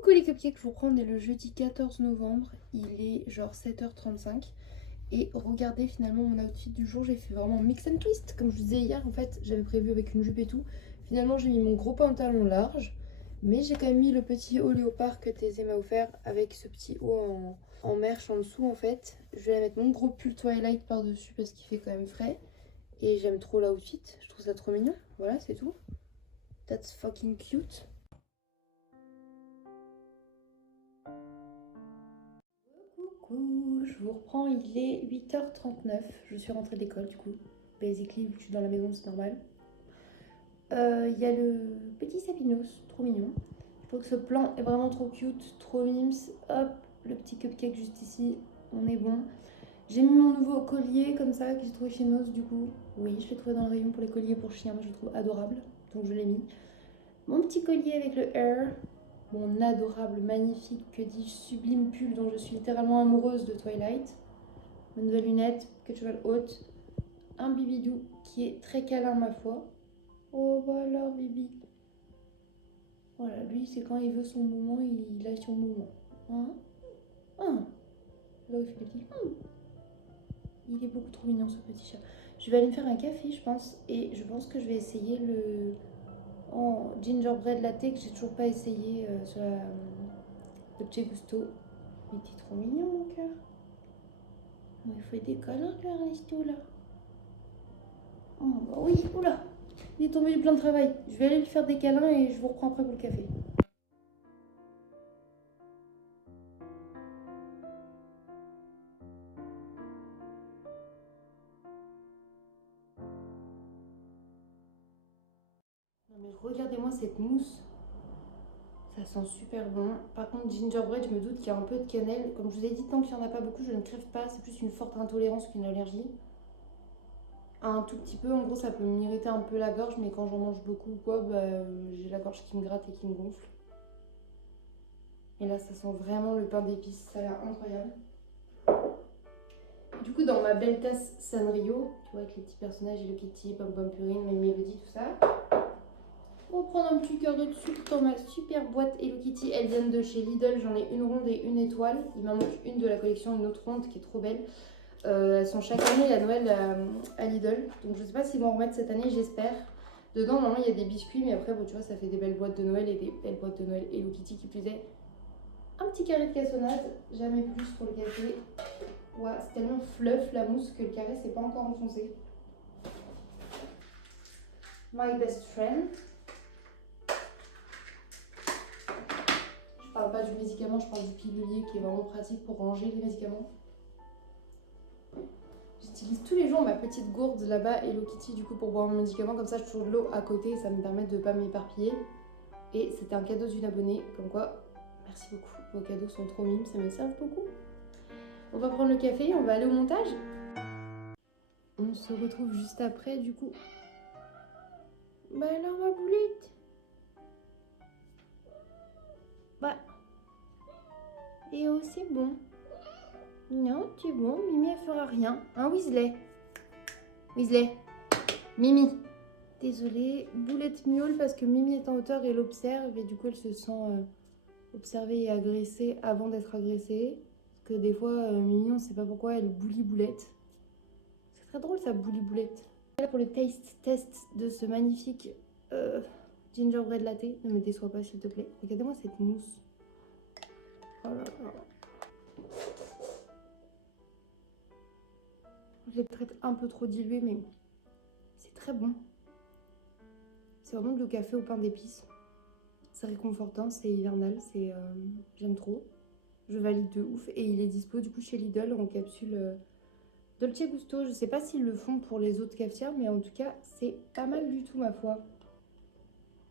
Coucou les cupcakes, je vous reprends, on est le jeudi 14 novembre, il est genre 7h35 et regardez finalement mon outfit du jour, j'ai fait vraiment mix and twist comme je vous disais hier. En fait j'avais prévu avec une jupe et tout, finalement j'ai mis mon gros pantalon large mais j'ai quand même mis le petit haut léopard que Thésée m'a offert avec ce petit haut en merch en dessous. En fait je vais mettre mon gros pull Twilight par dessus parce qu'il fait quand même frais et j'aime trop l'outfit, je trouve ça trop mignon, voilà c'est tout. That's fucking cute. Coucou, je vous reprends, il est 8h39, je suis rentrée d'école du coup. Basically, vu que je suis dans la maison, c'est normal. Il y a le petit Sapinos, trop mignon. Je trouve que ce plan est vraiment trop cute, trop mimes. Hop, le petit cupcake juste ici, on est bon. J'ai mis mon nouveau collier comme ça que j'ai trouvé chez Nos du coup. Oui, je l'ai trouvé dans le rayon pour les colliers pour chiens, je le trouve adorable, donc je l'ai mis. Mon petit collier avec le Air, mon adorable, magnifique, que dis-je, sublime pull dont je suis littéralement amoureuse de Twilight. Ma nouvelle lunette, que cheval haute, un bibidou qui est très câlin ma foi. Oh bah alors Bibi. Voilà, lui c'est quand il veut son moment, il a son moment. Hein. Hein. Là il fait des petits. Il est beaucoup trop mignon ce petit chat. Je vais aller me faire un café je pense. Et je pense que je vais essayer le gingerbread latte que j'ai toujours pas essayé sur le Che Gusto. Il était trop mignon mon cœur. Il fait des câlins le Ernesto là. Oh bah oui, oula. Il est tombé du plan de travail. Je vais aller lui faire des câlins et je vous reprends après pour le café. Non mais regardez-moi cette mousse. Ça sent super bon. Par contre, gingerbread, je me doute qu'il y a un peu de cannelle. Comme je vous ai dit, tant qu'il n'y en a pas beaucoup, je ne crève pas. C'est plus une forte intolérance qu'une allergie. Un tout petit peu, en gros, ça peut m'irriter un peu la gorge, mais quand j'en mange beaucoup ou quoi, bah, j'ai la gorge qui me gratte et qui me gonfle. Et là, ça sent vraiment le pain d'épices. Ça a l'air incroyable. Du coup, dans ma belle tasse Sanrio, tu vois, avec les petits personnages, Hello Kitty, Pom Pom Purine, My Melody, tout ça. On va prendre un petit cœur de sucre dans ma super boîte Hello Kitty. Elles viennent de chez Lidl. J'en ai une ronde et une étoile. Il m'en manque une de la collection, une autre ronde qui est trop belle. Elles sont chaque année à Noël à Lidl. Donc je sais pas s'ils vont en remettre cette année, j'espère. Dedans, normalement, il y a des biscuits, mais après, bon, tu vois, ça fait des belles boîtes de Noël et des belles boîtes de Noël Hello Kitty qui plus est. Un petit carré de cassonade, jamais plus pour le café. Ouais, c'est tellement fluff la mousse que le carré c'est pas encore enfoncé. My best friend. Je parle pas du médicament, je parle du pilulier qui est vraiment pratique pour ranger les médicaments. J'utilise tous les jours ma petite gourde là-bas Hello Kitty du coup pour boire mon médicament. Comme ça, j'ai toujours de l'eau à côté, ça me permet de pas m'éparpiller. Et c'était un cadeau d'une abonnée, comme quoi, merci beaucoup. Vos cadeaux sont trop mimes, ça me sert beaucoup. On va prendre le café, on va aller au montage. On se retrouve juste après du coup. Bah alors ma boulette. Bah. Et aussi bon. Non, c'est bon, Mimi elle fera rien. Hein Weasley? Weasley. Mimi. Désolée, boulette miaule parce que Mimi est en hauteur et l'observe et du coup elle se sent observée et agressée avant d'être agressée. Parce que des fois, Mimi on sait pas pourquoi elle boulie boulette. C'est très drôle ça, boulie boulette. Là pour le taste test de ce magnifique gingerbread latte. Ne me déçois pas s'il te plaît. Regardez-moi cette mousse. Oh là là. Je l'ai peut-être un peu trop dilué, mais c'est très bon. C'est vraiment du café au pain d'épices. C'est réconfortant, c'est hivernal, j'aime trop. Je valide de ouf et il est dispo du coup chez Lidl en capsule Dolce Gusto. Je sais pas s'ils le font pour les autres cafetières, mais en tout cas, c'est pas mal du tout ma foi.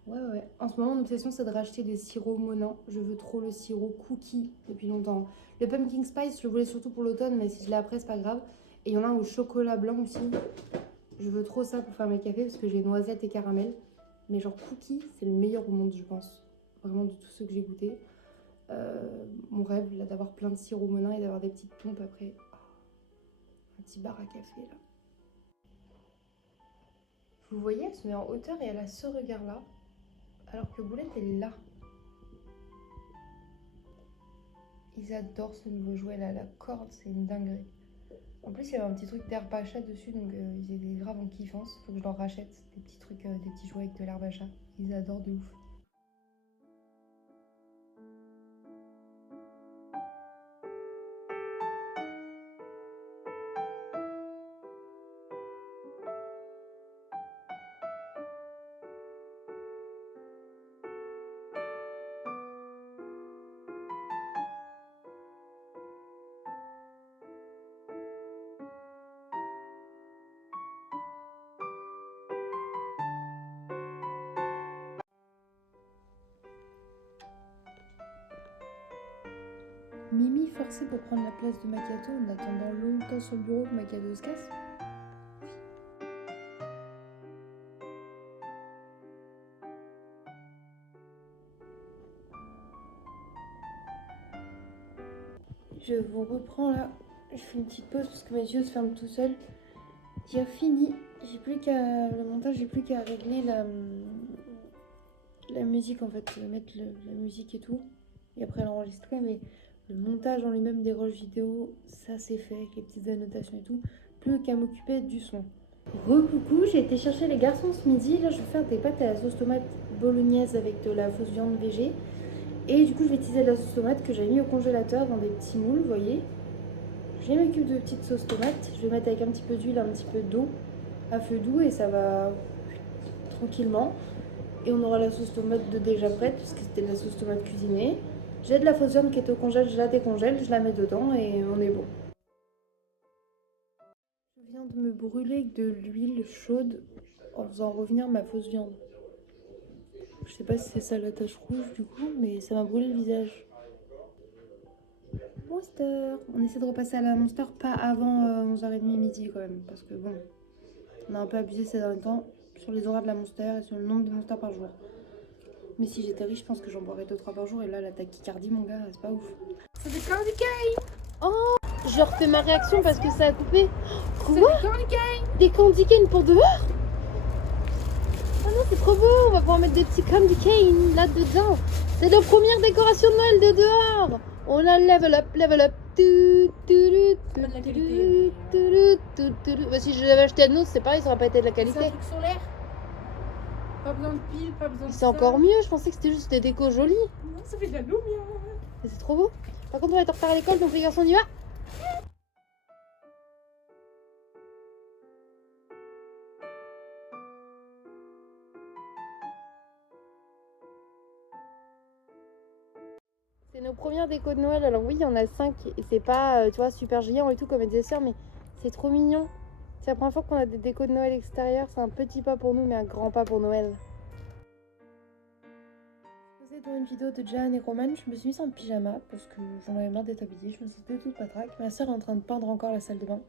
Ouais. En ce moment, mon obsession, c'est de racheter des sirops Monin. Je veux trop le sirop cookie depuis longtemps. Le pumpkin spice, je le voulais surtout pour l'automne, mais si je l'ai après, c'est pas grave. Et il y en a un au chocolat blanc aussi. Je veux trop ça pour faire mes cafés parce que j'ai noisette et caramel. Mais genre cookie, c'est le meilleur au monde, je pense. Vraiment de tous ceux que j'ai goûtés. Mon rêve, là, d'avoir plein de sirop Monin et d'avoir des petites pompes après. Oh, un petit bar à café, là. Vous voyez, elle se met en hauteur et elle a ce regard-là. Alors que Boulette, elle est là. Ils adorent ce nouveau jouet là, la corde, c'est une dinguerie. En plus, il y avait un petit truc d'herbe à chat dessus, donc ils étaient grave en kiffance. Faut que je leur rachète des petits trucs, des petits jouets avec de l'herbe à chat. Ils adorent de ouf. Mimi forcée pour prendre la place de Makato en attendant longtemps sur le bureau que Makato se casse. Je vous reprends là. Je fais une petite pause parce que mes yeux se ferment tout seuls. J'ai fini. J'ai plus qu'à le montage, j'ai plus qu'à régler la musique en fait, mettre la musique et tout. Et après l'enregistrer, mais le montage en lui-même des rushs vidéo, ça c'est fait avec les petites annotations et tout. Plus qu'à m'occuper du son. Coucou, j'ai été chercher les garçons ce midi. Là, je vais faire des pâtes à la sauce tomate bolognaise avec de la fausse viande végé. Et du coup, je vais utiliser de la sauce tomate que j'avais mis au congélateur dans des petits moules, vous voyez. J'ai mes cubes de petite sauce tomate. Je vais mettre avec un petit peu d'huile, un petit peu d'eau à feu doux et ça va tranquillement. Et on aura la sauce tomate de déjà prête puisque c'était de la sauce tomate cuisinée. J'ai de la fausse viande qui est au congèle, je la décongèle, je la mets dedans et on est bon. Je viens de me brûler avec de l'huile chaude en faisant revenir ma fausse viande. Je sais pas si c'est ça la tache rouge du coup, mais ça m'a brûlé le visage. Monster. On essaie de repasser à la Monster, pas avant 11h30 midi quand même, parce que bon, on a un peu abusé ces derniers temps sur les horaires de la Monster et sur le nombre de Monster par jour. Mais si j'étais riche, je pense que j'en boirais 2-3 par jour, et là la tachycardie mon gars, c'est pas ouf. C'est des candy cane. Oh, je refais ma réaction parce que ça a coupé. Quoi? C'est des candy cane. Des candy cane pour dehors? Oh non, c'est trop beau, on va pouvoir mettre des petits candy cane là-dedans. C'est nos premières décorations de Noël de dehors. On a level up, level up. Bah, si je l'avais acheté à nous, c'est pareil, ça aurait pas été de la qualité. C'est un truc solaire. Pas besoin de piles, pas besoin de C'est encore mieux, je pensais que c'était juste des décos jolis. Non, ça fait de la lumière. C'est trop beau. Par contre, on va être en retard à l'école, donc les garçons, on y va. C'est nos premières décos de Noël. Alors oui, il y en a 5 et c'est pas, tu vois, super géant et tout comme des sœurs, mais c'est trop mignon. C'est la première fois qu'on a des décos de Noël extérieurs. C'est un petit pas pour nous, mais un grand pas pour Noël. Je faisais dans une vidéo de Jan et Roman, je me suis mise en pyjama parce que j'en avais marre d'être habillée. Je me sentais toute patraque. Ma sœur est en train de peindre encore la salle de bain.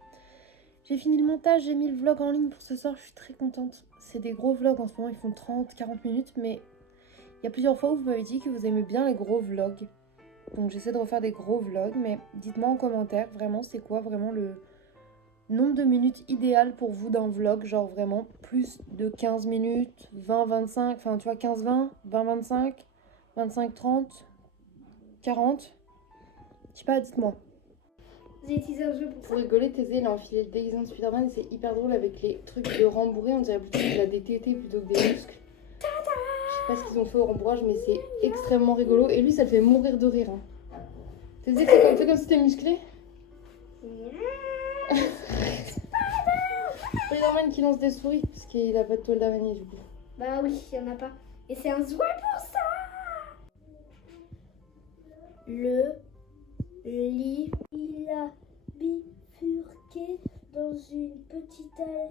J'ai fini le montage, j'ai mis le vlog en ligne pour ce soir. Je suis très contente. C'est des gros vlogs en ce moment, ils font 30-40 minutes, mais il y a plusieurs fois où vous m'avez dit que vous aimez bien les gros vlogs. Donc j'essaie de refaire des gros vlogs, mais dites-moi en commentaire vraiment c'est quoi vraiment le nombre de minutes idéal pour vous d'un vlog, genre vraiment plus de 15 minutes, 20-25, enfin tu vois 15-20, 20-25, 25-30, 40, je sais pas, dites-moi. J'ai utilisé un jeu Pour rigoler, Thésée il a enfilé le déguisement de Spider-Man et c'est hyper drôle avec les trucs de rembourré, on dirait plutôt qu'il a des tétés plutôt que des muscles. Je sais pas ce qu'ils ont fait au rembourrage, mais c'est extrêmement rigolo. Et lui, ça le fait mourir de rire. Hein. Thésée, fais comme si t'es musclé. Spider-Man qui lance des souris, parce qu'il a pas de toile d'araignée du coup. Bah oui, il y en a pas. Et c'est un jouet pour ça. Le lit, il a bifurqué dans une petite allée.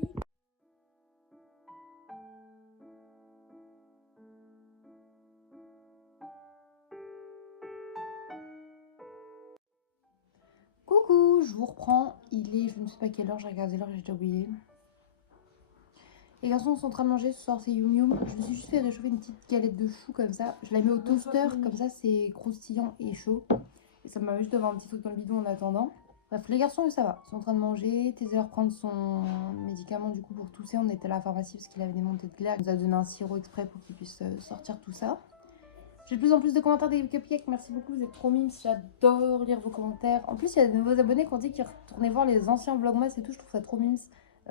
Coucou, je vous reprends. Il est, je ne sais pas quelle heure, j'ai regardé l'heure, j'ai déjà oublié. Les garçons sont en train de manger, ce soir c'est Yum Yum. Je me suis juste fait réchauffer une petite galette de chou comme ça. Je la mets au toaster, comme ça c'est croustillant et chaud. Et ça me permet juste d'avoir un petit truc dans le bidon en attendant. Bref, les garçons, eux, ça va. Ils sont en train de manger. Thésée leur prendre son médicament du coup pour tousser. On était à la pharmacie parce qu'il avait des montées de glaire. Il nous a donné un sirop exprès pour qu'il puisse sortir tout ça. J'ai de plus en plus de commentaires des cupcakes. Merci beaucoup, vous êtes trop mimes. J'adore lire vos commentaires. En plus, il y a de nouveaux abonnés qui ont dit qu'ils retournaient voir les anciens vlogmas et tout. Je trouve ça trop mimes.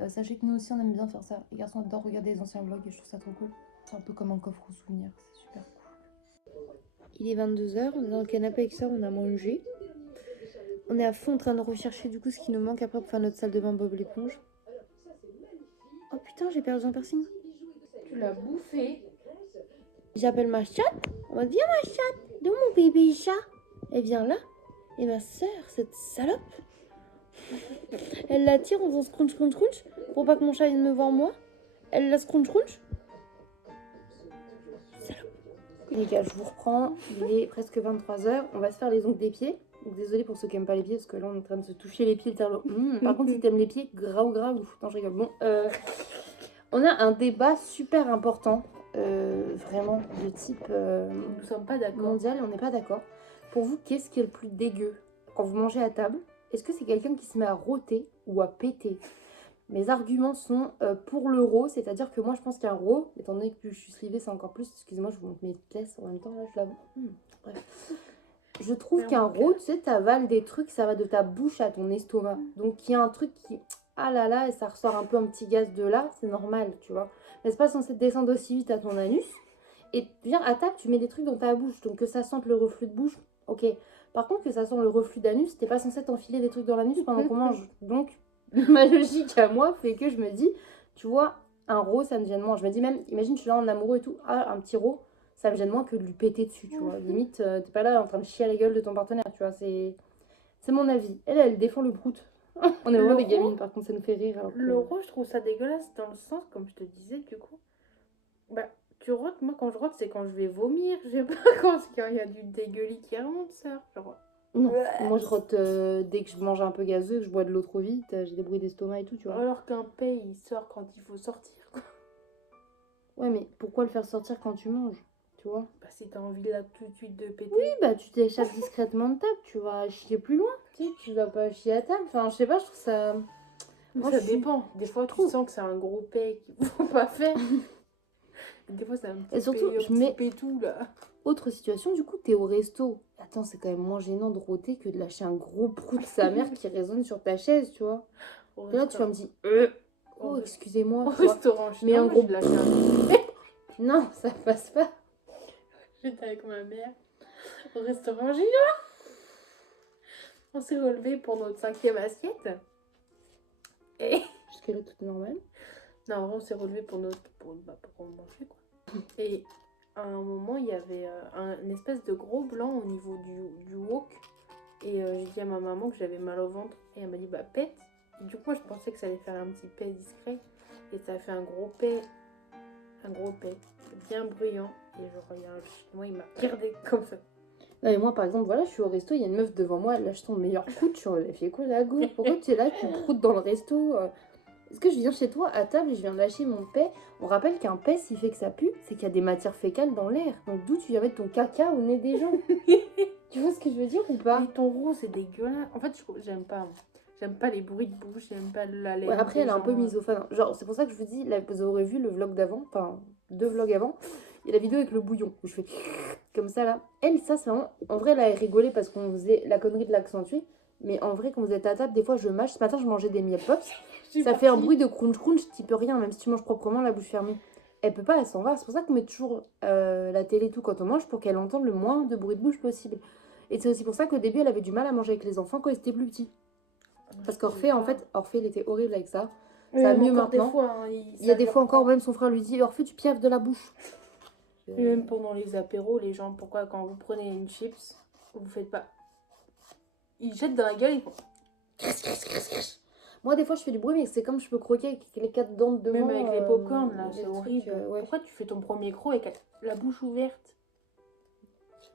Sachez que nous aussi, on aime bien faire ça. Les garçons adorent regarder les anciens vlogs et je trouve ça trop cool. C'est un peu comme un coffre aux souvenirs. C'est super cool. Il est 22h, on est dans le canapé avec ça, on a mangé. On est à fond en train de rechercher du coup ce qui nous manque après pour faire notre salle de bain Bob l'éponge. Oh putain, j'ai perdu un piercing. Tu l'as bouffé. J'appelle ma chatte. On va dire ma chatte. D'où mon bébé chat? Elle vient là. Et ma soeur, cette salope, elle la tire en faisant scrunch scrunch scrunch pour pas que mon chat vienne me voir moi. Elle la scrunch scrunch. Salope. Les gars, je vous reprends. Il est presque 23h. On va se faire les ongles des pieds. Donc désolée pour ceux qui aiment pas les pieds parce que là on est en train de se toucher les pieds. Par contre, si t'aimes les pieds, grave. Non, je rigole. Bon, on a un débat super important. Vraiment de type Nous sommes pas d'accord. mondial et on n'est pas d'accord. Pour vous, qu'est-ce qui est le plus dégueu quand vous mangez à table? Est-ce que c'est quelqu'un qui se met à rôter ou à péter? Mes arguments sont pour le raw, c'est-à-dire que moi je pense qu'un raw, étant donné que je suis slivée, c'est encore plus. Excusez-moi, je vous montre mes pièces en même temps, là je l'avoue. Bref. Je trouve qu'un raw, tu sais, t'avales des trucs, ça va de ta bouche à ton estomac. Donc il y a un truc qui. Ah là là, et ça ressort un peu un petit gaz de là, c'est normal, tu vois. Mais c'est pas censé descendre aussi vite à ton anus. Et viens à table, tu mets des trucs dans ta bouche, donc que ça sente le reflux de bouche, ok. Par contre, que ça sent le reflux d'anus, t'es pas censé t'enfiler des trucs dans l'anus pendant qu'on mange. Donc, ma logique à moi fait que je me dis, tu vois, un raw, ça me gêne moins. Je me dis même, imagine, je suis là en amoureux et tout, ah, un petit raw, ça me gêne moins que de lui péter dessus, tu vois. Limite, t'es pas là en train de chier à la gueule de ton partenaire, tu vois, c'est mon avis. Elle défend le prout. On est vraiment des gamines, par contre, ça nous fait rire. Alors que... Le raw, je trouve ça dégueulasse dans le sens, comme je te disais, du coup. Bah, tu rotes, moi quand je rote, c'est quand je vais vomir. Je sais pas quand il y a du dégueulis qui remonte, ça. Genre. Non, moi je rote dès que je mange un peu gazeux, que je bois de l'eau trop vite, j'ai des bruits d'estomac et tout, tu vois. Alors qu'un paix, il sort quand il faut sortir, quoi. Ouais, mais pourquoi le faire sortir quand tu manges, tu vois? Bah, si t'as envie là tout de suite de péter. Oui, bah tu t'échappes discrètement de table, tu vas chier plus loin, tu sais, tu vas pas chier à table. Enfin, je sais pas, je trouve ça... Moi, ça je suis- dépend. Des fois, tu trouve. sens que c'est un gros paix qu'il faut pas faire. Des fois, c'est un petit Et surtout, paix, je mets- pétou, là. Autre situation, du coup, t'es au resto. Attends, c'est quand même moins gênant de rôter que de lâcher un gros prout de sa mère qui résonne sur ta chaise, tu vois. Au Et là, tu vas me restaurant. dire, Au oh, rest- excusez-moi, Au tu vois. restaurant, Mais un moi, gros- je lâche un- Non, ça passe pas. J'étais avec ma mère au restaurant Gino. On s'est relevé pour notre 5e assiette. Et Jusque-là, tout est normal. non, on s'est relevé pour manger, quoi. Et à un moment, il y avait une espèce de gros blanc au niveau du wok. Et j'ai dit à ma maman que j'avais mal au ventre. Et elle m'a dit, bah pète. Et du coup, moi, je pensais que ça allait faire un petit paix discret. Et ça a fait un gros paix bien bruyant. Et genre, il y a un chinois, il m'a regardé comme ça. Non, mais moi, par exemple, voilà, je suis au resto, il y a une meuf devant moi, elle lâche ton meilleur coup, tu vois, elle fait quoi la go? Pourquoi tu es là, tu proutes dans le resto? Est-ce que je viens chez toi à table et je viens lâcher mon paix? On rappelle qu'un paix, s'il fait que ça pue, c'est qu'il y a des matières fécales dans l'air. Donc d'où tu viens mettre ton caca au nez des gens? Tu vois ce que je veux dire ou pas? Et ton rose, c'est dégueulasse. En fait, j'aime pas. J'aime pas les bruits de bouche, j'aime pas la laine. Ouais, après, elle est un peu gens. misophone. Genre, c'est pour ça que je vous dis, là, vous aurez vu le vlog d'avant, enfin, 2 vlogs avant, il y a la vidéo avec le bouillon, où je fais comme ça là. Elle, ça, c'est vraiment. En vrai, elle a rigolé parce qu'on faisait la connerie de l'accentuer. Mais en vrai, quand vous êtes à table, des fois, je mâche. Ce matin, je mangeais des miel pops. Ça fait un bruit de crunch crunch, tu peux rien, même si tu manges proprement la bouche fermée. Elle peut pas, elle s'en va. C'est pour ça qu'on met toujours la télé et tout quand on mange pour qu'elle entende le moins de bruit de bouche possible. Et c'est aussi pour ça qu'au début, elle avait du mal à manger avec les enfants quand ils étaient plus petits. Parce qu'Orphée, en fait, Orphée, il était horrible avec ça. Ça va mieux maintenant. Des fois, hein, Il y a des fois encore, même son frère lui dit Orphée, tu piaffes de la bouche. Et même pendant les apéros, les gens, pourquoi quand vous prenez une chips, vous faites pas. Ils jettent dans la gueule, ils font. Moi, des fois, je fais du bruit, mais c'est comme je peux croquer avec les 4 dents de devant. Même avec les popcorn, là, des c'est trucs, horrible. ouais. Pourquoi tu fais ton premier croc avec la bouche ouverte?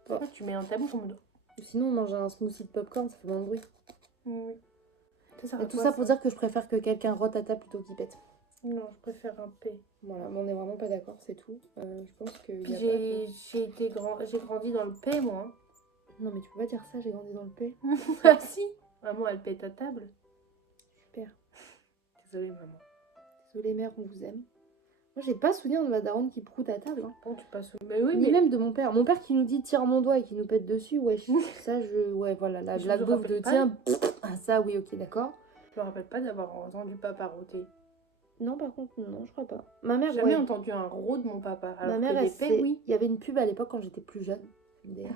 Pourquoi tu mets dans ta bouche en mode. Sinon, on mange un smoothie de popcorn, ça fait moins de bruit. Oui. Et tout ça pour dire que je préfère que quelqu'un rote à table plutôt qu'il pète. Non, je préfère un P. Voilà, mais on est vraiment pas d'accord, c'est tout. Je pense que. Puis j'ai grandi dans le P, moi. Non, mais tu peux pas dire ça, j'ai grandi dans le paix. Ah si. Maman, elle pète à table. Super. Désolée, maman. Désolée, mère, on vous aime. Moi, j'ai pas souvenir de ma daronne qui proute à table. Hein. Bon, tu passes. Mais oui, Ni mais. même de mon père. Mon père qui nous dit tire mon doigt et qui nous pète dessus, ouais, ça je. Ouais, voilà, la Je blague me beauf rappelle de pas. tiens. Ah, ça, oui, ok, d'accord. Je me rappelle pas d'avoir entendu papa rôter. Non, par contre, non, je crois pas. Ma mère, J'ai jamais ouais. entendu un rot de mon papa. Alors Ma mère, que elle des paix, sait. oui. Il y avait une pub à l'époque quand j'étais plus jeune, MDR,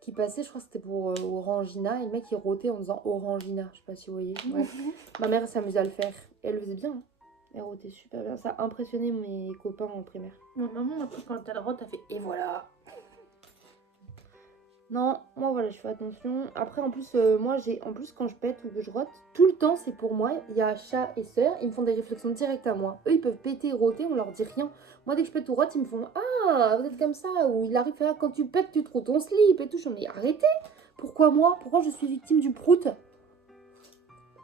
qui passait, je crois que c'était pour Orangina. Et le mec, il rôtait en disant Orangina. Je sais pas si vous voyez. Bref. Ma mère, elle s'amusait à le faire. Et elle le faisait bien. Hein. Elle rôtait super bien. Ça a impressionné mes copains en primaire. Ma maman, après, quand elle rote, elle fait et voilà. Non, moi voilà, je fais attention. Après, en plus, moi, en plus, quand je pète ou que je rote, tout le temps, c'est pour moi. Il y a chat et sœur, ils me font des réflexions directes à moi. Eux, ils peuvent péter, roter, on leur dit rien. Moi, dès que je pète ou rote, ils me font ah, vous êtes comme ça. Ou il arrive à quand tu pètes, tu te routes ton slip et tout. Je me dis arrêtez. Pourquoi moi? Pourquoi je suis victime du prout?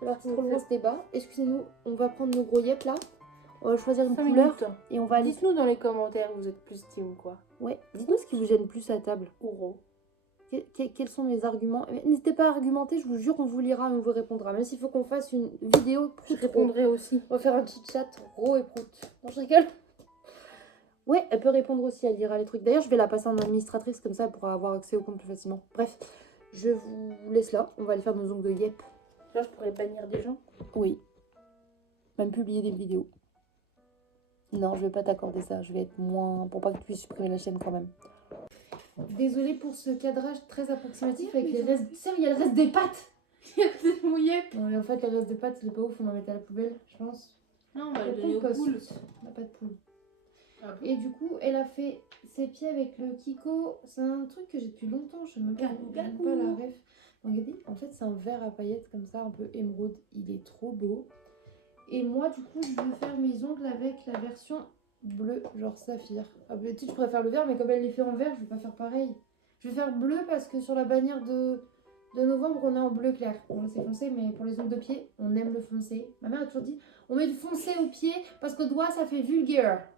C'est parti trop loin ce débat. Excusez-nous, on va prendre nos gros yep là. On va choisir une 5 couleur minutes. et on va aller. Dites-nous dans les commentaires, vous êtes plus team quoi. Ouais, dites-nous ce qui vous gêne plus à table. Ouro. Quels sont les arguments? N'hésitez pas à argumenter, je vous jure qu'on vous lira et on vous répondra. Même s'il faut qu'on fasse une vidéo Je prout. répondrai aussi. On va faire un petit chat ro et prout. Non, je rigole. Ouais, elle peut répondre aussi, elle lira les trucs. D'ailleurs, je vais la passer en administratrice, comme ça elle pourra avoir accès au compte plus facilement. Bref, je vous laisse là. On va aller faire nos ongles de yep. Là, je pourrais bannir des gens. Oui. Même publier des vidéos. Non, je vais pas t'accorder ça. Je vais être moins... Pour pas que tu puisses supprimer la chaîne quand même. Désolée pour ce cadrage très approximatif avec les restes... Tiens, il y a le reste des pâtes. Il y a des mouillettes. Non, mais en fait, le reste des pâtes, il est pas ouf. On va mettre à la poubelle, je pense. Non, on va La le donner aux poule poules. poste. On n'a pas de poule. Ah bon. Et du coup, elle a fait ses pieds avec le Kiko. C'est un truc que j'ai depuis longtemps. Je ne sais même Gagou. pas la ref. Regardez, en fait, c'est un verre à paillettes comme ça, un peu émeraude. Il est trop beau. Et moi, du coup, je veux faire mes ongles avec la version bleue, genre saphir. Ah, bah, tu sais, je préfère le vert, mais comme elle les fait en vert, je vais pas faire pareil. Je vais faire bleu parce que sur la bannière de novembre, on est en bleu clair. Bon, là, c'est foncé, mais pour les ongles de pied, on aime le foncé. Ma mère a toujours dit, on met du foncé au pied parce qu'au doigt, ça fait vulgaire.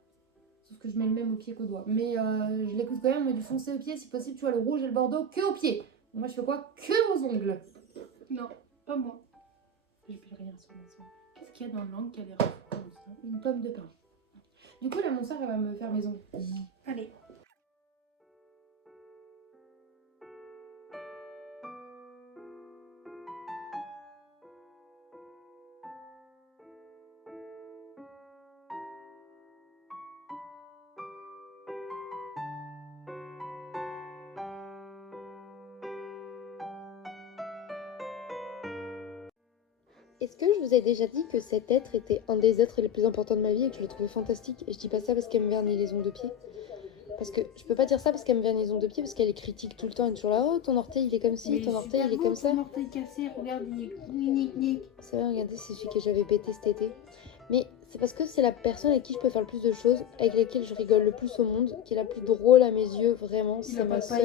Sauf que je mets le même au pied qu'au doigt. Mais je l'écoute quand même, on met du foncé au pied, si possible, tu vois, le rouge et le bordeaux que au pied. Moi, je fais quoi? Que aux ongles. Non, pas moi. Je vais rien sur ma soeur. Qu'est-ce qu'il y a dans le langue qui a l'air comme ça? Une pomme de pain. Du coup, là, mon soeur, elle va me faire mes ongles. Allez. Est-ce que je vous ai déjà dit que cet être était un des êtres les plus importants de ma vie et que je le trouvais fantastique? Et je dis pas ça parce qu'elle me vernit les ongles de pied. Parce que je peux pas dire ça parce qu'elle me vernit les ongles de pied parce qu'elle est critique tout le temps. Elle est toujours là, oh ton orteil il est comme ci, ton orteil il est comme ça. Ton orteil cassé, regarde, il est nique. C'est vrai, regardez, c'est celui que j'avais pété cet été. Mais c'est parce que c'est la personne avec qui je peux faire le plus de choses, avec laquelle je rigole le plus au monde, qui est la plus drôle à mes yeux, vraiment. C'est ma sœur.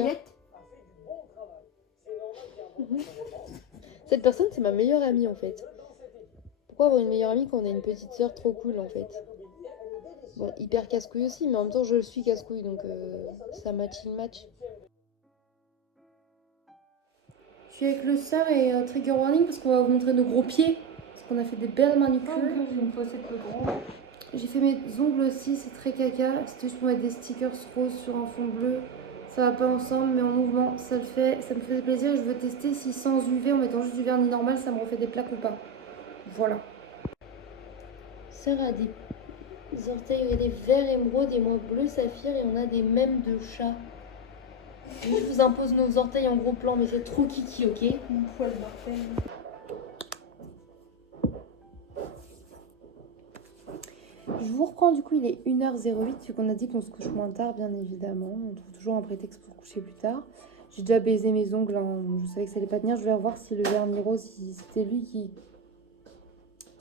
Cette personne, c'est ma meilleure amie en fait. Pourquoi avoir une meilleure amie quand on a une petite sœur trop cool en fait? Bon, hyper casse-couille aussi, mais en même temps je suis casse-couille, donc ça matching match. Je suis avec le sœur et trigger warning parce qu'on va vous montrer nos gros pieds. Parce qu'on a fait des belles manucures. J'ai une fossette plus grande. J'ai fait mes ongles aussi, c'est très caca. C'était juste pour mettre des stickers roses sur un fond bleu. Ça va pas ensemble, mais en mouvement, ça le fait. Ça me fait plaisir et je veux tester si sans UV, en mettant juste du vernis normal, ça me refait des plaques ou pas. Voilà. Sœur a des orteils, des verts émeraude et moi bleu saphir et on a des mèmes de chat. Je vous impose nos orteils en gros plan, mais c'est trop kiki, ok? Mon poil d'orteil. Je vous reprends, du coup, il est 1h08, vu qu'on a dit qu'on se couche moins tard, bien évidemment. On trouve toujours un prétexte pour coucher plus tard. J'ai déjà baisé mes ongles, hein. Je savais que ça allait pas tenir. Je vais revoir si le vernis rose, si c'était lui qui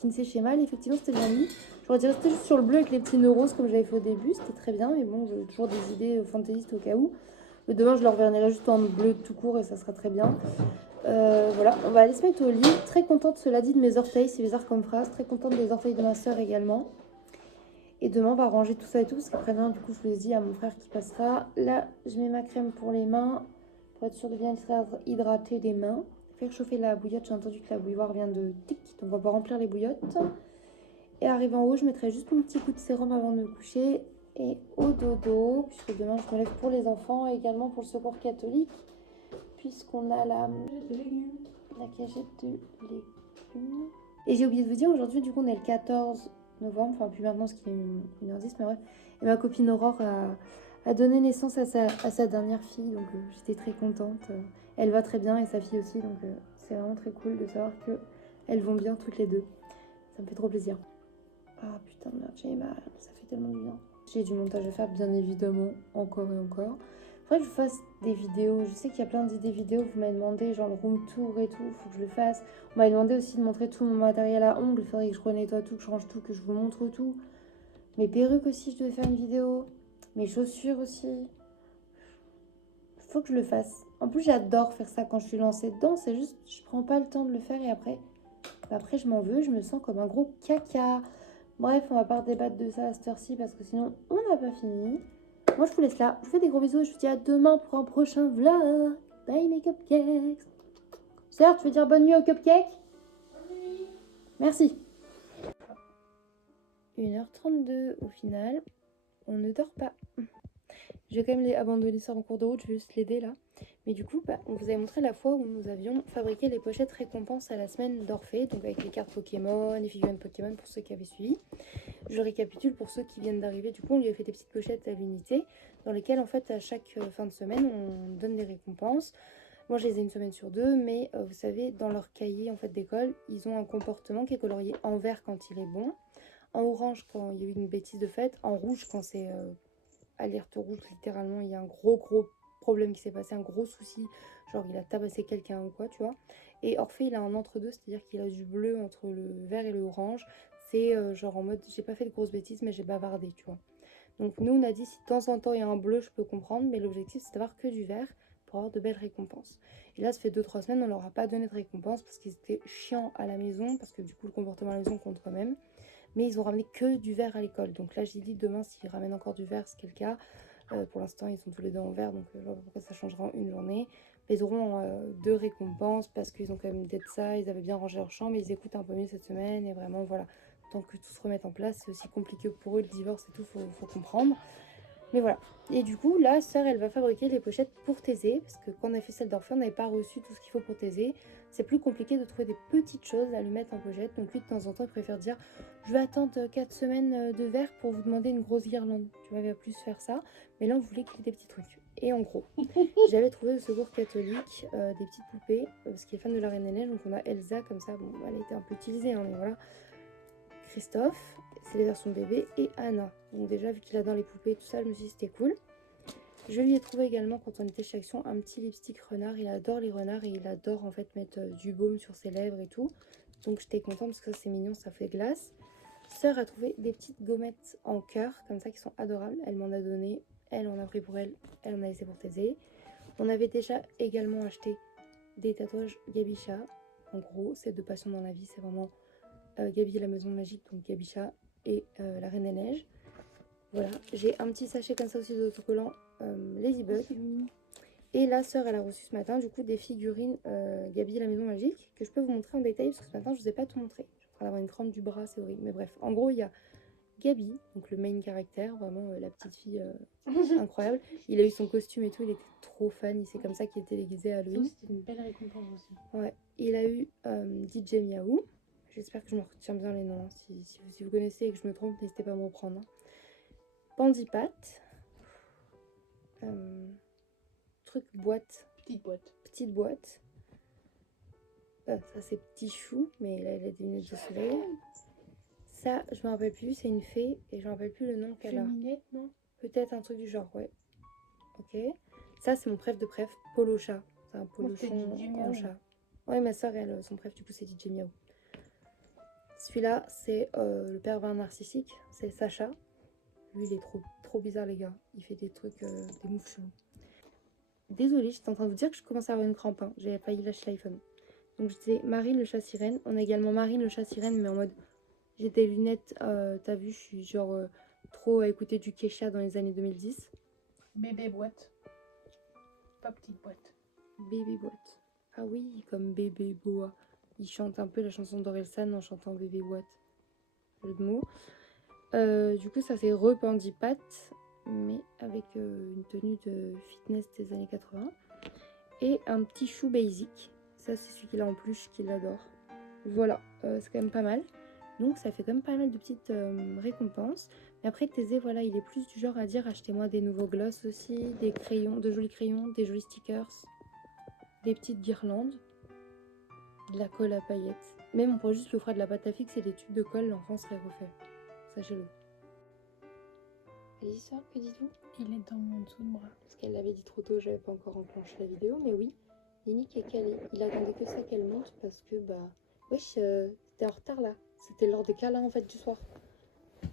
me séchait mal. Effectivement, c'était bien lui. J'aurais dû rester juste sur le bleu avec les petits nœuds roses comme j'avais fait au début. C'était très bien, mais bon, j'ai toujours des idées fantaisistes au cas où. Mais demain, je le revernirai juste en bleu tout court et ça sera très bien. Voilà, on va aller se mettre au lit. Très contente, cela dit, de mes orteils. C'est bizarre comme phrase. Très contente des orteils de ma soeur également. Et demain, on va ranger tout ça et tout. Parce qu'après-demain, du coup, je vous l'ai dit à mon frère qui passera. Là, je mets ma crème pour les mains. Pour être sûr de bien hydrater les mains. Faire chauffer la bouillotte. J'ai entendu que la bouilloire vient de tic. Donc, on va pas remplir les bouillottes. Et arrivé en haut, je mettrai juste mon petit coup de sérum avant de me coucher. Et au dodo, puisque demain je me lève pour les enfants et également pour le secours catholique, puisqu'on a la cagette de légumes. Et j'ai oublié de vous dire, aujourd'hui, du coup, on est le 14 novembre, enfin, plus maintenant, ce qui est 1h10, mais bref. Et ma copine Aurore a donné naissance à sa dernière fille, donc j'étais très contente. Elle va très bien et sa fille aussi, donc c'est vraiment très cool de savoir qu'elles vont bien toutes les deux. Ça me fait trop plaisir. Ah putain de merde, j'ai mal, ça fait tellement du bien. J'ai du montage à faire, bien évidemment, encore et encore. Faudrait que je fasse des vidéos. Je sais qu'il y a plein d'idées vidéos. Vous m'avez demandé, genre le room tour et tout. Faut que je le fasse. On m'avait demandé aussi de montrer tout mon matériel à ongles. Il faudrait que je renettoie tout, que je range tout, que je vous montre tout. Mes perruques aussi, je devais faire une vidéo. Mes chaussures aussi. Faut que je le fasse. En plus, j'adore faire ça quand je suis lancée dedans. C'est juste, je prends pas le temps de le faire et après je m'en veux. Je me sens comme un gros caca. Bref, on va pas débattre de ça à cette heure-ci parce que sinon, on n'a pas fini. Moi, je vous laisse là. Je vous fais des gros bisous et je vous dis à demain pour un prochain vlog. Bye mes cupcakes. Sœur, tu veux dire bonne nuit aux cupcakes? Bonne nuit. Merci. 1h32 au final. On ne dort pas. Je vais quand même abandonner ça en cours de route. Je vais juste l'aider là. Mais du coup, on vous avait montré la fois où nous avions fabriqué les pochettes récompenses à la semaine d'Orphée. Donc avec les cartes Pokémon, les figurines Pokémon pour ceux qui avaient suivi. Je récapitule pour ceux qui viennent d'arriver. Du coup, on lui a fait des petites pochettes à l'unité dans lesquelles, en fait, à chaque fin de semaine, on donne des récompenses. Moi, je les ai une semaine sur deux, mais vous savez, dans leur cahier en fait d'école, ils ont un comportement qui est colorié en vert quand il est bon, en orange quand il y a eu une bêtise de fait, en rouge quand c'est alerte rouge, littéralement, il y a un gros problème qui s'est passé, un gros souci, genre il a tabassé quelqu'un ou quoi, tu vois. Et Orphée, il a un entre-deux, c'est-à-dire qu'il a du bleu entre le vert et le orange. C'est genre en mode, j'ai pas fait de grosses bêtises, mais j'ai bavardé, tu vois. Donc nous, on a dit, si de temps en temps il y a un bleu, je peux comprendre, mais l'objectif, c'est d'avoir que du vert pour avoir de belles récompenses. Et là, ça fait 2-3 semaines, on leur a pas donné de récompense parce qu'ils étaient chiants à la maison, parce que du coup, le comportement à la maison contre eux-mêmes. Mais ils ont ramené que du vert à l'école. Donc là, j'ai dit demain, s'ils ramènent encore du vert, ce qui est le cas. Pour l'instant, ils sont tous les deux en vert, donc je vois pas pourquoi ça changera en une journée. Mais ils auront 2 récompenses parce qu'ils ont quand même d'être ça, ils avaient bien rangé leur chambre, ils écoutent un peu mieux cette semaine. Et vraiment, voilà, tant que tout se remette en place, c'est aussi compliqué pour eux, le divorce et tout, faut comprendre. Mais voilà. Et du coup, là, sœur, elle va fabriquer les pochettes pour Thésée. Parce que quand on a fait celle d'Orphée, on n'avait pas reçu tout ce qu'il faut pour Thésée. C'est plus compliqué de trouver des petites choses à lui mettre en pochette. Donc lui, de temps en temps, il préfère dire je vais attendre 4 semaines de verre pour vous demander une grosse guirlande. Tu vois, il va plus faire ça. Mais là, on voulait qu'il y ait des petits trucs. Et en gros, j'avais trouvé au secours catholique des petites poupées. Parce qu'il est fan de la Reine des Neiges. Donc on a Elsa comme ça. Bon, elle a été un peu utilisée, hein, mais voilà. Christophe, c'est les versions bébé, et Anna. Donc déjà, vu qu'il adore les poupées et tout ça, je me suis dit c'était cool. Je lui ai trouvé également, quand on était chez Action, un petit lipstick renard. Il adore les renards et il adore en fait mettre du baume sur ses lèvres et tout. Donc j'étais contente parce que ça c'est mignon, ça fait glace. Sœur a trouvé des petites gommettes en cœur, comme ça, qui sont adorables. Elle m'en a donné, elle en a pris pour elle, elle en a laissé pour Thésée. On avait déjà également acheté des tatouages Gabicha. En gros, c'est 2 passions dans la vie, c'est vraiment Gabi et la maison magique, donc Gabicha et la Reine des Neiges. Voilà, j'ai un petit sachet comme ça aussi d'autocollants Ladybug. Et la sœur, elle a reçu ce matin du coup des figurines Gabi et la maison magique que je peux vous montrer en détail parce que ce matin je vous ai pas tout montré. Je suis en train d'avoir une crampe du bras, c'est horrible. Mais bref, en gros, il y a Gabi, donc le main caractère, vraiment la petite fille incroyable. Il a eu son costume et tout, il était trop fan, c'est comme ça qu'il était déguisé à Halloween. C'était une belle récompense aussi. Ouais, il a eu DJ Miaou. J'espère que je me retiens bien les noms. Si vous connaissez et que je me trompe, n'hésitez pas à me reprendre. Pandipat. Truc boîte. Petite boîte. Petite boîte. Ça c'est Petit Chou, mais là il a des lunettes de soleil. Ça, je me rappelle plus, c'est une fée et je me rappelle plus le nom qu'elle a. Féminette, non? Peut-être un truc du genre, ouais. Ok. Ça c'est mon préf de préf, Polo Chat. C'est un polochon en chat. Ouais, ma soeur, elle, son préf du coup c'est DJ Miaou. Celui-là, c'est le pervers narcissique, c'est Sacha. Lui, il est trop bizarre, les gars. Il fait des trucs, des moves chelous. Désolée, j'étais en train de vous dire que je commence à avoir une crampe. Hein. J'ai failli lâcher l'iPhone. Donc, je disais Marine, le chat sirène. On a également Marine, le chat sirène, mais en mode... J'ai des lunettes, t'as vu, je suis genre trop à écouter du Kesha dans les années 2010. Bébé boîte. Pas petite boîte. Bébé boîte. Ah oui, comme bébé boa. Il chante un peu la chanson d'Orelsan en chantant bébé boîte. jeu de mots. Du coup, ça fait Rependi Pat, mais avec une tenue de fitness des années 80. Et un petit chou basic. Ça, c'est celui qu'il a en peluche, qu'il adore. Voilà, c'est quand même pas mal. Donc, ça fait quand même pas mal de petites récompenses. Mais après, Thésée, voilà, il est plus du genre à dire achetez-moi des nouveaux gloss aussi, des crayons, de jolis crayons, des jolis stickers, des petites guirlandes, de la colle à paillettes. Même on pourrait juste lui offrir de la pâte à fixe et des tubes de colle, l'enfant serait refait. Sachez-le. Allez-y, ça, que dites-vous? Il est dans mon dessous de bras. Parce qu'elle l'avait dit trop tôt, j'avais pas encore enclenché la vidéo, mais oui, Yannick est calé. Il attendait que ça qu'elle monte parce que, bah, wesh, t'es en retard là. C'était l'heure des câlins en fait du soir.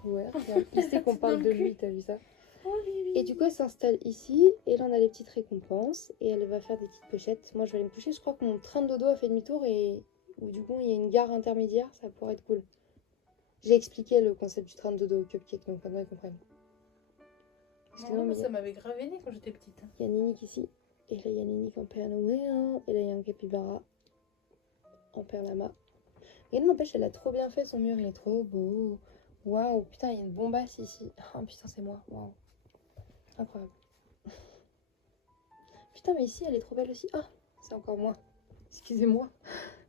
Ouais, regarde, il sait qu'on parle de lui, t'as vu ça? Oh, oui, oui. Et du coup, elle s'installe ici, et là on a les petites récompenses, et elle va faire des petites pochettes. Moi je vais aller me coucher, je crois que mon train de dodo a fait demi-tour, et ou du coup il y a une gare intermédiaire, ça pourrait être cool. J'ai expliqué le concept du train de dodo au cupcake, donc maintenant ils comprennent. Non, mais ça m'avait grave aidé quand j'étais petite. Il y a Ninique ici, et là il y a Ninique en Père Noël, et là il y a un capybara en Père Lama. Et n'empêche, elle a trop bien fait son mur, il est trop beau. Waouh, putain, il y a une bombasse ici. Oh putain, c'est moi, waouh. Incroyable. Putain, mais ici, elle est trop belle aussi. Ah, c'est encore moi. Excusez-moi.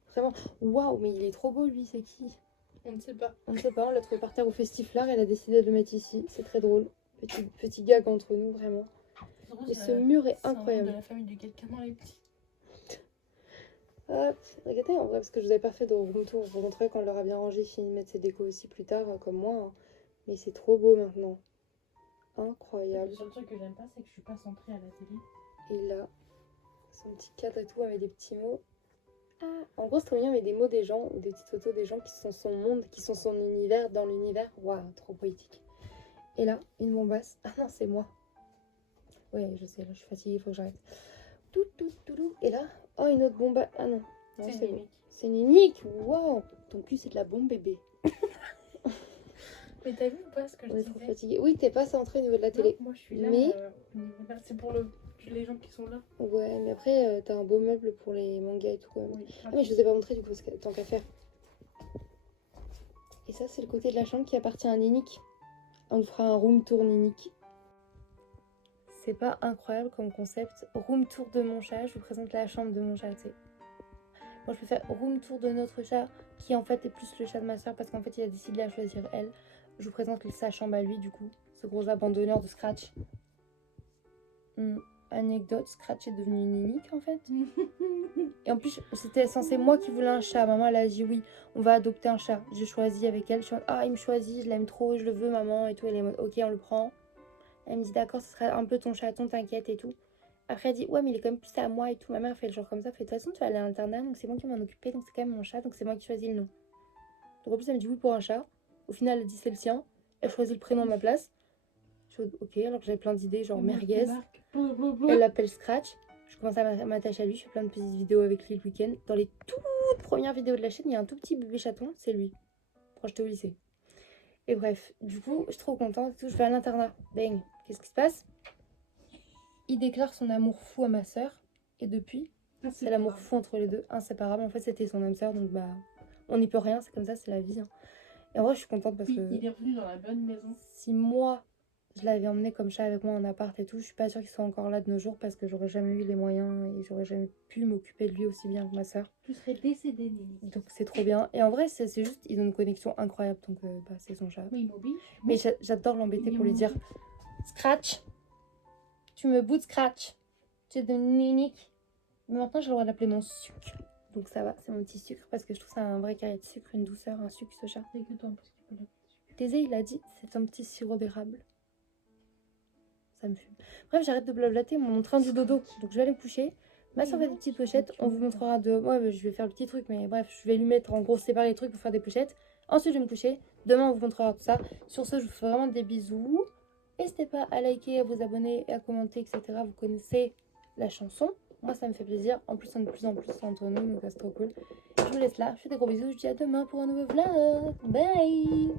Vraiment, waouh, mais il est trop beau, lui, c'est qui? On ne sait pas. On ne sait pas, on l'a trouvé par terre au festiflard, elle a décidé de le mettre ici. C'est très drôle. Petit gag entre nous, vraiment. Et ce mur est incroyable. De la famille de quelqu'un dans les petits. Hop, regardez en vrai, parce que je vous avais pas fait de room tour. Je vous montrerai quand elle aura bien rangé, fini de mettre ses décos aussi plus tard, comme moi. Hein. Mais c'est trop beau maintenant. Incroyable. Le seul truc que j'aime pas, c'est que je suis pas centrée à la télé. Et là, son petit cadre et tout avec des petits mots. Ah, en gros, c'est trop bien, mais des mots des gens ou des petites photos des gens qui sont son monde, qui sont son univers dans l'univers. Waouh, trop poétique. Et là, une bombasse. Ah non, c'est moi. Ouais, je sais, là, je suis fatiguée, il faut que j'arrête. Tout. Et là, oh, une autre bombasse. Ah non, non c'est bon. C'est Ninique. Waouh, ton cul, c'est de la bombe bébé. Mais t'as vu ou pas ce que je On est disais? trop fatiguée. Oui, t'es pas centré au niveau de la télé. Non, moi, je suis là. Mais... c'est pour les gens qui sont là. Ouais, mais après, t'as un beau meuble pour les mangas et tout quand même. Oui, Ah, mais je vous ai pas montré du coup, parce que tant qu'à faire. Et ça, c'est le côté de la chambre qui appartient à Ninique. On vous fera un room tour Ninique. C'est pas incroyable comme concept. Room tour de mon chat, je vous présente la chambre de mon chat, tu sais. Moi, je peux faire room tour de notre chat, qui en fait est plus le chat de ma soeur, parce qu'en fait, il a décidé à choisir elle. Je vous présente sa chambre à lui, du coup. Ce gros abandonneur de Scratch. Anecdote, Scratch est devenu Ninique, en fait. Et en plus, c'était censé moi qui voulais un chat. Maman, elle a dit oui, on va adopter un chat. J'ai choisi avec elle. Je suis en mode, ah, il me choisit, je l'aime trop, je le veux, maman, et tout. Elle est en mode, ok, on le prend. Elle me dit, d'accord, ce sera un peu ton chaton, t'inquiète, et tout. Après, elle dit, ouais, mais il est quand même plus à moi, et tout. Ma mère fait le genre comme ça, fait de toute façon, tu vas aller à l'internat, donc c'est moi qui m'en occuper, donc c'est quand même mon chat, donc c'est moi qui choisis le nom. Donc en plus, elle me dit oui pour un chat. Au final, elle dit c'est le sien. Elle choisit le prénom à ma place. Je suis ok, alors que j'avais plein d'idées, genre merguez. Elle l'appelle Scratch. Je commence à m'attacher à lui. Je fais plein de petites vidéos avec lui le week-end. Dans les toutes premières vidéos de la chaîne, il y a un tout petit bébé chaton. C'est lui. Quand j'étais au lycée. Et bref, du coup, je suis trop contente. Je vais à l'internat. Bang. Qu'est-ce qui se passe? Il déclare son amour fou à ma soeur. Et depuis, c'est l'amour fou entre les deux. Inséparable. En fait, c'était son âme sœur. Donc, bah, on n'y peut rien. C'est comme ça, c'est la vie. Hein. Et en vrai, je suis contente parce que... Il est revenu dans la bonne maison. Si moi... je l'avais emmené comme chat avec moi en appart et tout. Je suis pas sûre qu'il soit encore là de nos jours parce que j'aurais jamais eu les moyens et j'aurais jamais pu m'occuper de lui aussi bien que ma soeur. Tu serais décédée, Nelly. Donc c'est trop bien. Et en vrai, c'est juste, ils ont une connexion incroyable. Donc bah, c'est son chat. Oui, mobile. Mais j'adore l'embêter pour lui dire Scratch, tu me boutes Scratch. Tu es de Ninique. Mais maintenant, j'ai le droit d'appeler mon sucre. Donc ça va, c'est mon petit sucre parce que je trouve ça un vrai carré de sucre, une douceur, un sucre ce chat. C'est que toi, parce qu'il peut l'appeler sucre. Thésée, il a dit, c'est un petit sirop d'érable. Ça me fume. Bref, j'arrête de blablater, mon train du dodo. Donc je vais aller me coucher. Ma soeur fait des petites pochettes. On vous montrera de... Ouais, je vais faire le petit truc, mais bref, je vais lui mettre en gros séparer les trucs pour faire des pochettes. Ensuite, je vais me coucher. Demain, on vous montrera tout ça. Sur ce, je vous fais vraiment des bisous. N'hésitez pas à liker, à vous abonner, à commenter, etc. Vous connaissez la chanson. Moi, ça me fait plaisir. En plus, on est de plus en plus entre nous, donc c'est trop cool. Je vous laisse là. Je fais des gros bisous. Je dis à demain pour un nouveau vlog. Bye.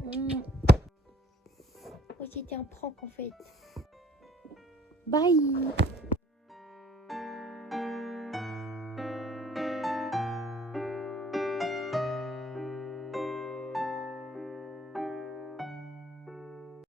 Oh, c'était un prank en fait. Bye.